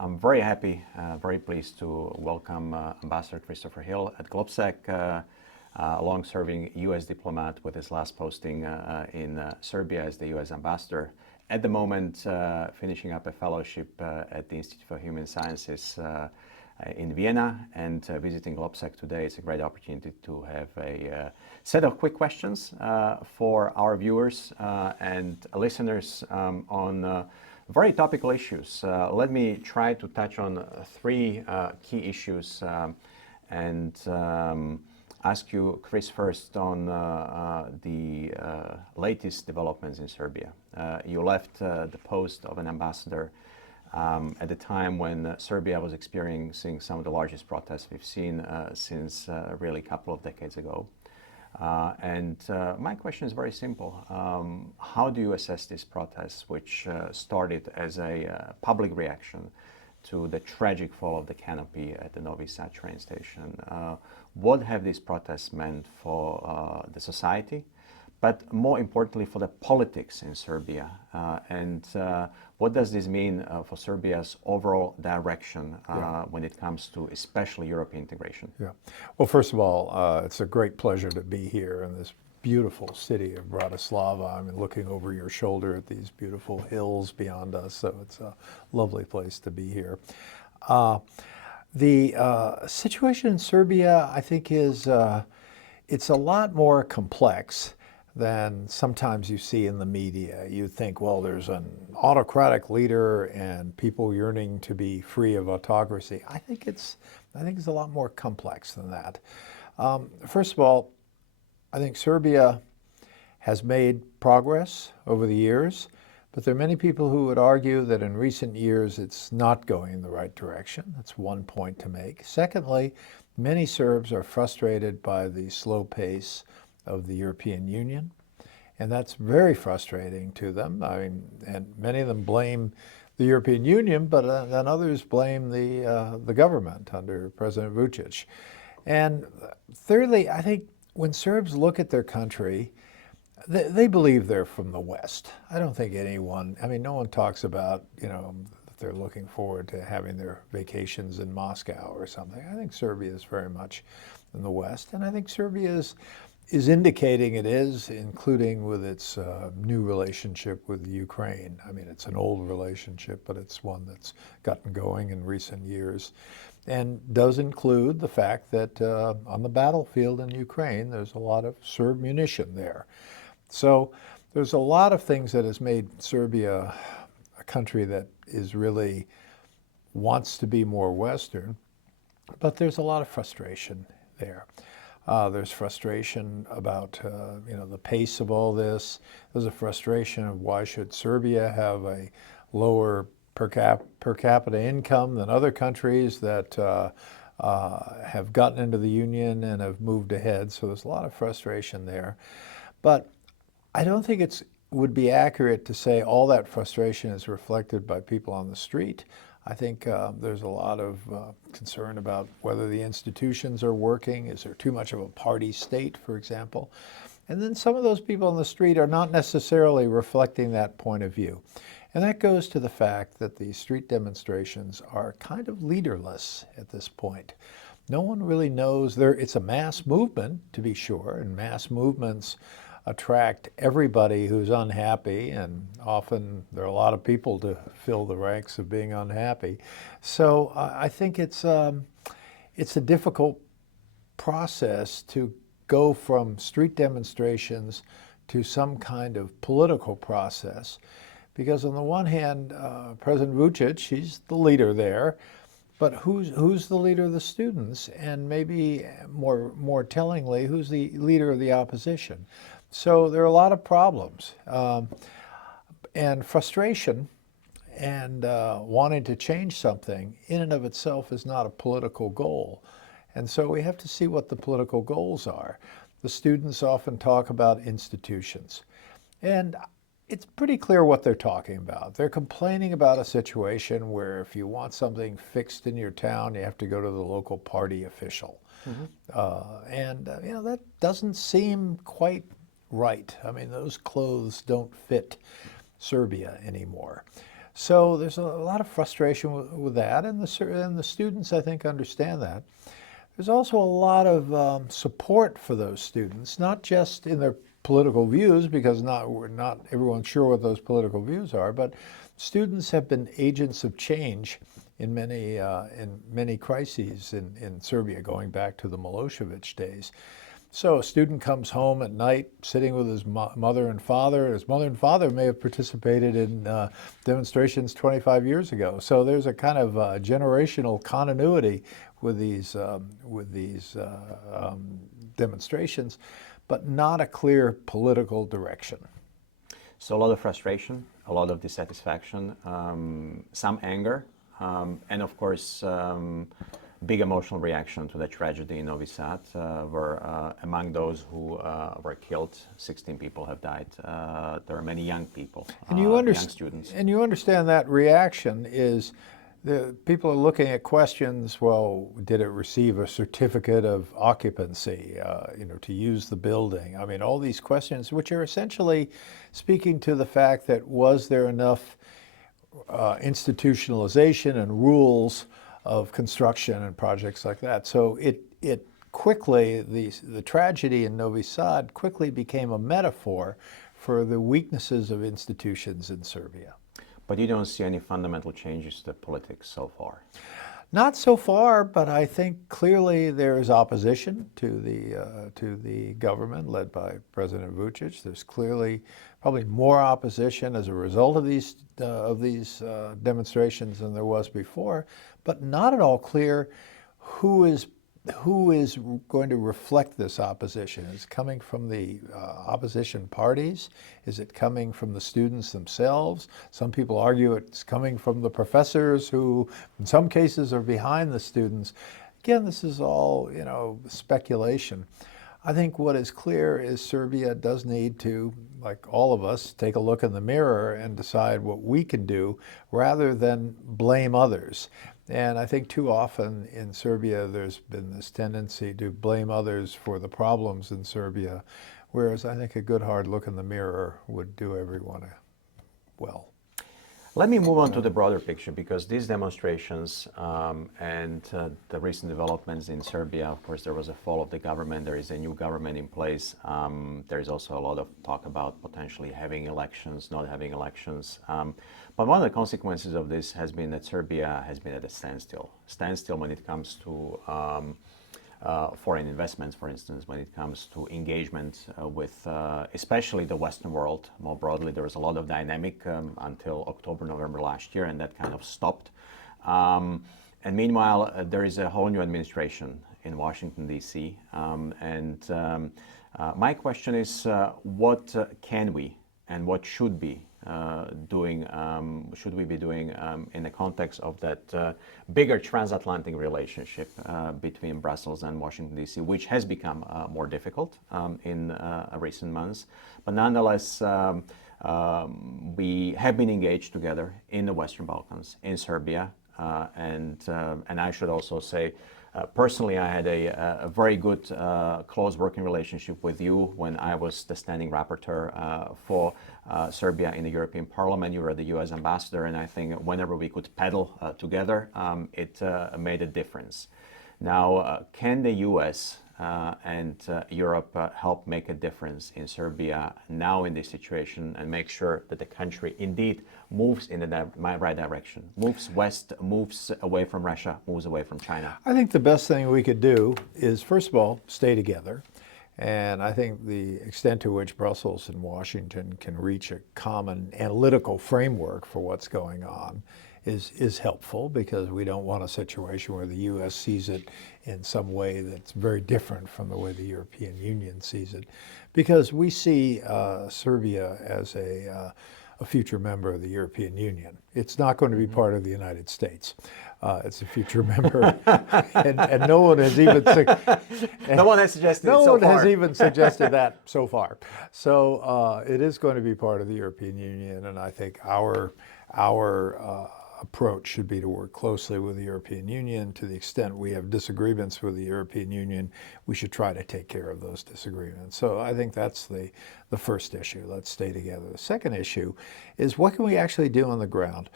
I'm very happy, very pleased to welcome Ambassador Christopher Hill at GLOBSEC, a long-serving U.S. diplomat with his last posting in Serbia as the U.S. ambassador. At the moment, finishing up a fellowship at the Institute for Human Sciences in Vienna, and visiting GLOBSEC today is a great opportunity to have a set of quick questions for our viewers and listeners on very topical issues. Let me try to touch on three key issues and ask you, Chris, first on the latest developments in Serbia. You left the post of an ambassador at the time when Serbia was experiencing some of the largest protests we've seen since really a couple of decades ago. My question is very simple. How do you assess these protests, which started as a public reaction to the tragic fall of the canopy at the Novi Sad train station? What have these protests meant for the society, but more importantly for the politics in Serbia? What does this mean for Serbia's overall direction when it comes to especially European integration? Yeah. Well, first of all, it's a great pleasure to be here in this beautiful city of Bratislava. I'm looking over your shoulder at these beautiful hills beyond us, so it's a lovely place to be here. The situation in Serbia, I think, is it's a lot more complex than sometimes you see in the media. You think, well, there's an autocratic leader and people yearning to be free of autocracy. I think it's a lot more complex than that. First of all, I think Serbia has made progress over the years, but there are many people who would argue that in recent years it's not going in the right direction. That's one point to make. Secondly, many Serbs are frustrated by the slow pace of the European Union, and that's very frustrating to them. I mean, and many of them blame the European Union, but then others blame the government under President Vučić. And thirdly, I think when Serbs look at their country, they believe they're from the West. I don't think anyone, I mean, no one talks about, that they're looking forward to having their vacations in Moscow or something. I think Serbia is very much in the West, and I think Serbia is indicating it is, including with its new relationship with Ukraine. I mean, it's an old relationship, but it's one that's gotten going in recent years, and does include the fact that on the battlefield in Ukraine, there's a lot of Serb munition there. So there's a lot of things that has made Serbia a country that is really wants to be more Western, but there's a lot of frustration there. There's frustration about the pace of all this. There's a frustration of why should Serbia have a lower per capita income than other countries that have gotten into the Union and have moved ahead. So there's a lot of frustration there. But I don't think it would be accurate to say all that frustration is reflected by people on the street. I think there's a lot of concern about whether the institutions are working. Is there too much of a party state, for example? And then some of those people on the street are not necessarily reflecting that point of view. And that goes to the fact that the street demonstrations are kind of leaderless at this point. No one really knows. It's a mass movement, to be sure, and mass movements attract everybody who's unhappy, and often there are a lot of people to fill the ranks of being unhappy. So I think it's a difficult process to go from street demonstrations to some kind of political process, because on the one hand, President Vučić, he's the leader there, but who's the leader of the students, and maybe more tellingly, who's the leader of the opposition? So there are a lot of problems and frustration, and wanting to change something in and of itself is not a political goal. And so we have to see what the political goals are. The students often talk about institutions, and it's pretty clear what they're talking about. They're complaining about a situation where if you want something fixed in your town, you have to go to the local party official. Mm-hmm. That doesn't seem quite right. I mean, those clothes don't fit Serbia anymore. So there's a lot of frustration with that, and the students, I think, understand that. There's also a lot of support for those students, not just in their political views, because not everyone's sure what those political views are, but students have been agents of change in many crises in Serbia, going back to the Milosevic days. So a student comes home at night sitting with his mother and father. His mother and father may have participated in demonstrations 25 years ago. So there's a kind of generational continuity with these demonstrations, but not a clear political direction. So a lot of frustration, a lot of dissatisfaction, some anger, and of course, big emotional reaction to the tragedy in Novi Sad, where among those who were killed, 16 people have died. There are many young people, young students. And you understand that reaction is, the people are looking at questions, well, did it receive a certificate of occupancy, to use the building? I mean, all these questions, which are essentially speaking to the fact that was there enough institutionalization and rules of construction and projects like that. So it quickly, the tragedy in Novi Sad quickly became a metaphor for the weaknesses of institutions in Serbia. But you don't see any fundamental changes to the politics so far? Not so far, but I think clearly there is opposition to the government led by President Vučić. There's clearly probably more opposition as a result of these demonstrations than there was before, but not at all clear who is going to reflect this opposition. Is it coming from the opposition parties? Is it coming from the students themselves? Some people argue it's coming from the professors who, in some cases, are behind the students. Again, this is all, speculation. I think what is clear is Serbia does need to, like all of us, take a look in the mirror and decide what we can do rather than blame others. And I think too often in Serbia there's been this tendency to blame others for the problems in Serbia, whereas I think a good hard look in the mirror would do everyone well. Let me move on to the broader picture, because these demonstrations and the recent developments in Serbia, of course, there was a fall of the government, there is a new government in place. There is also a lot of talk about potentially having elections, not having elections. But one of the consequences of this has been that Serbia has been at a standstill when it comes to foreign investments, for instance, when it comes to engagement with especially the Western world. More broadly, there was a lot of dynamic until October, November last year, and that kind of stopped. And meanwhile, there is a whole new administration in Washington, D.C. My question is, what can we and what should be should we be doing in the context of that bigger transatlantic relationship between Brussels and Washington, D.C., which has become more difficult in recent months. But nonetheless, we have been engaged together in the Western Balkans, in Serbia, and I should also say, personally, I had a very good, close working relationship with you when I was the standing rapporteur for Serbia in the European Parliament. You were the U.S. ambassador, and I think whenever we could paddle together, it made a difference. Now, can the U.S. And Europe help make a difference in Serbia now in this situation and make sure that the country indeed moves in the right direction, moves west, moves away from Russia, moves away from China? I think the best thing we could do is, first of all, stay together. And I think the extent to which Brussels and Washington can reach a common analytical framework for what's going on is helpful, because we don't want a situation where the U.S. sees it in some way that's very different from the way the European Union sees it, because we see Serbia as a future member of the European Union. It's not going to be part of the United States. It's a future member, and no one has even no one has suggested no it so one far. has even suggested that so far. So it is going to be part of the European Union, and I think our approach should be to work closely with the European Union. To the extent we have disagreements with the European Union, we should try to take care of those disagreements. So I think that's the first issue. Let's stay together. The second issue is what can we actually do on the ground?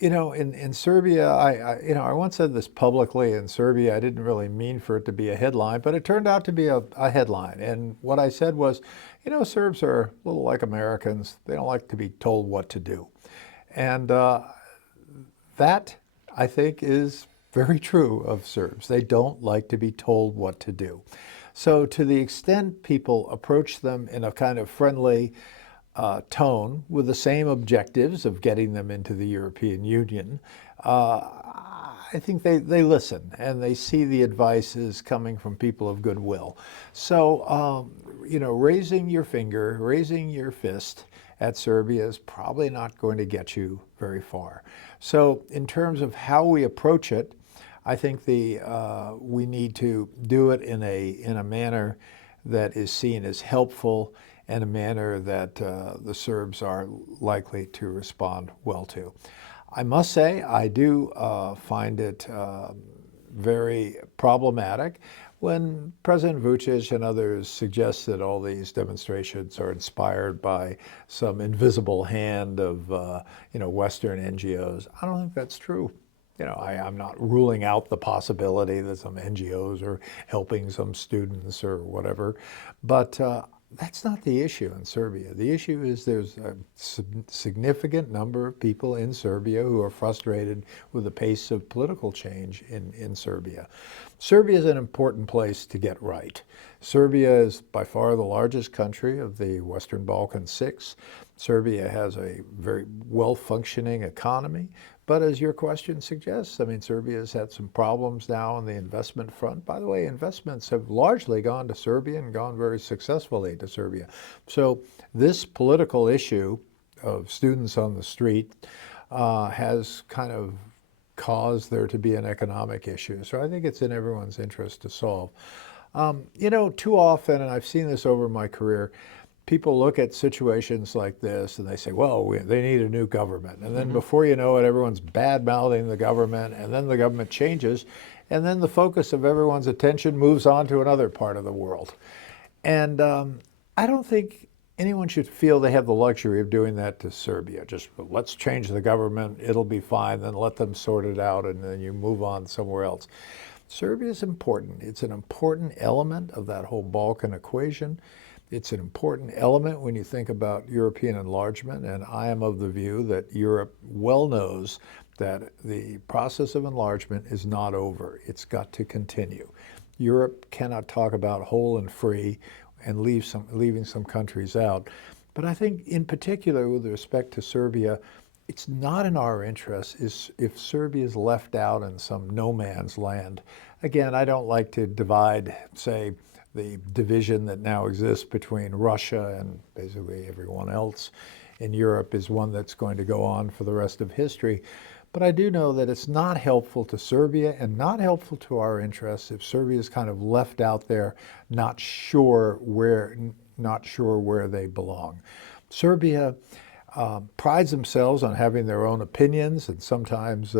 In Serbia, I once said this publicly in Serbia. I didn't really mean for it to be a headline, but it turned out to be a headline. And what I said was, Serbs are a little like Americans. They don't like to be told what to do. And that, I think, is very true of Serbs. They don't like to be told what to do. So to the extent people approach them in a kind of friendly tone with the same objectives of getting them into the European Union, I think they listen and they see the advice is coming from people of goodwill. So, raising your finger, raising your fist at Serbia is probably not going to get you very far. So in terms of how we approach it, I think we need to do it in a manner that is seen as helpful and a manner that the Serbs are likely to respond well to. I must say I do find it very problematic when President Vučić and others suggest that all these demonstrations are inspired by some invisible hand of Western NGOs. I don't think that's true. I'm not ruling out the possibility that some NGOs are helping some students or whatever, but that's not the issue in Serbia. The issue is there's a significant number of people in Serbia who are frustrated with the pace of political change in Serbia. Serbia is an important place to get right. Serbia is by far the largest country of the Western Balkans 6. Serbia has a very well-functioning economy. But as your question suggests, Serbia has had some problems now on the investment front. By the way, investments have largely gone to Serbia and gone very successfully to Serbia. So this political issue of students on the street has kind of caused there to be an economic issue. So I think it's in everyone's interest to solve. Too often, and I've seen this over my career, people look at situations like this and they say, well, they need a new government. And then before you know it, everyone's bad-mouthing the government, and then the government changes, and then the focus of everyone's attention moves on to another part of the world. And I don't think anyone should feel they have the luxury of doing that to Serbia. Just, let's change the government, it'll be fine, then let them sort it out, and then you move on somewhere else. Serbia is important. It's an important element of that whole Balkan equation. It's an important element when you think about European enlargement, and I am of the view that Europe well knows that the process of enlargement is not over. It's got to continue. Europe cannot talk about whole and free and leaving some countries out. But I think in particular with respect to Serbia, it's not in our interest if Serbia is left out in some no man's land. Again, I don't like to divide, say, the division that now exists between Russia and basically everyone else in Europe is one that's going to go on for the rest of history. But I do know that it's not helpful to Serbia and not helpful to our interests if Serbia is kind of left out there, not sure where they belong. Serbia prides themselves on having their own opinions, and sometimes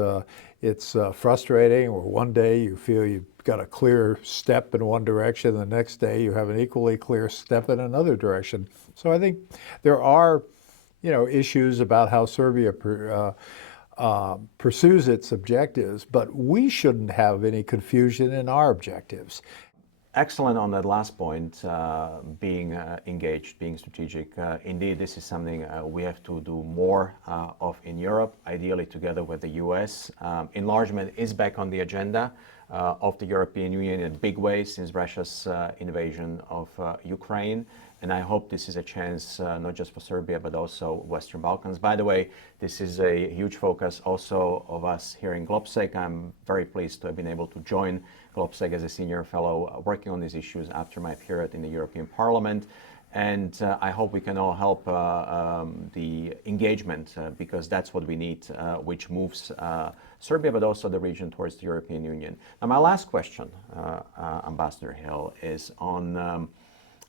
it's frustrating, or one day you feel you've got a clear step in one direction, the next day you have an equally clear step in another direction. So I think there are, issues about how Serbia pursues its objectives, but we shouldn't have any confusion in our objectives. Excellent on that last point, being engaged, being strategic. Indeed, this is something we have to do more of in Europe, ideally together with the US. Enlargement is back on the agenda of the European Union in a big way since Russia's invasion of Ukraine. And I hope this is a chance not just for Serbia, but also Western Balkans. By the way, this is a huge focus also of us here in GLOBSEC. I'm very pleased to have been able to join GLOBSEC as a senior fellow working on these issues after my period in the European Parliament. And I hope we can all help the engagement because that's what we need, which moves Serbia, but also the region towards the European Union. Now, my last question, Ambassador Hill, is on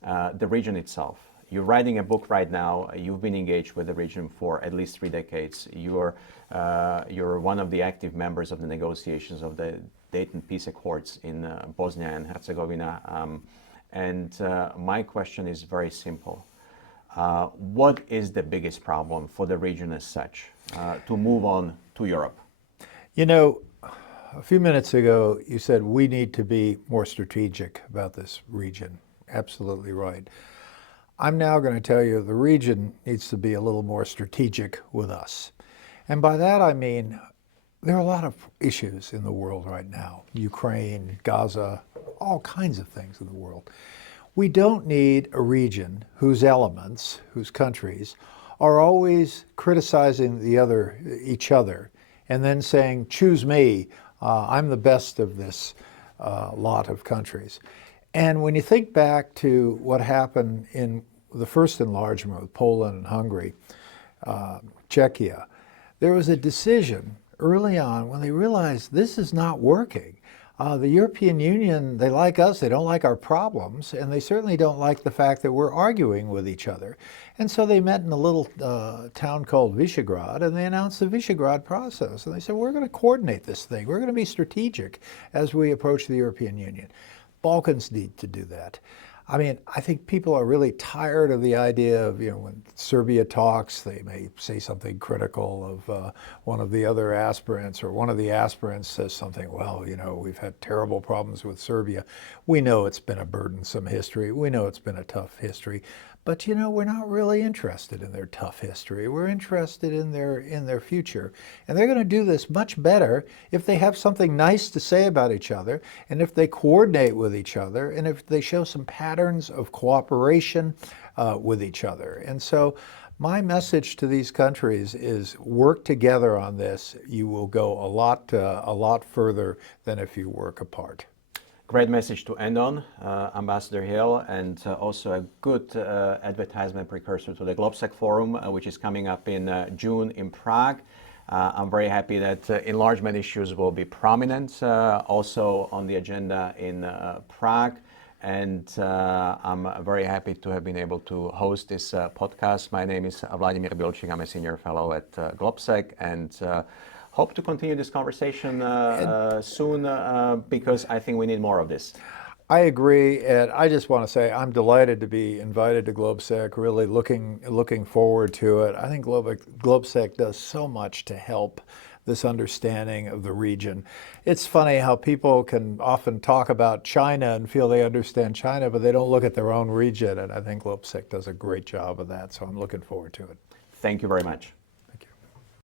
the region itself. You're writing a book right now. You've been engaged with the region for at least 3 decades. You're one of the active members of the negotiations of the Dayton Peace Accords in Bosnia and Herzegovina. My question is very simple. What is the biggest problem for the region as such to move on to Europe? You know, a few minutes ago, you said we need to be more strategic about this region. Absolutely right. I'm now going to tell you the region needs to be a little more strategic with us. And by that I mean there are a lot of issues in the world right now. Ukraine, Gaza, all kinds of things in the world. We don't need a region whose elements, whose countries, are always criticizing each other, and then saying, choose me, I'm the best of this lot of countries. And when you think back to what happened in the first enlargement with Poland and Hungary, Czechia, there was a decision early on when they realized this is not working. The European Union, they like us, they don't like our problems, and they certainly don't like the fact that we're arguing with each other. And so they met in a little town called Visegrad, and they announced the Visegrad process. And they said, we're going to coordinate this thing. We're going to be strategic as we approach the European Union. Balkans need to do that. I mean, I think people are really tired of the idea of, when Serbia talks, they may say something critical of one of the other aspirants, or one of the aspirants says something, well, we've had terrible problems with Serbia. We know it's been a burdensome history. We know it's been a tough history. But, we're not really interested in their tough history. We're interested in their future. And they're going to do this much better if they have something nice to say about each other, and if they coordinate with each other, and if they show some patterns of cooperation with each other. And so my message to these countries is work together on this. You will go a lot further than if you work apart. Great message to end on, Ambassador Hill, and also a good advertisement precursor to the GLOBSEC Forum, which is coming up in June in Prague. I'm very happy that enlargement issues will be prominent also on the agenda in Prague. And I'm very happy to have been able to host this podcast. My name is Vladimír Bilčík. I'm a senior fellow at GLOBSEC, and hope to continue this conversation soon because I think we need more of this. I agree, and I just want to say I'm delighted to be invited to GLOBSEC, really looking forward to it. I think GLOBSEC does so much to help this understanding of the region. It's funny how people can often talk about China and feel they understand China, but they don't look at their own region, and I think GLOBSEC does a great job of that, so I'm looking forward to it. Thank you very much.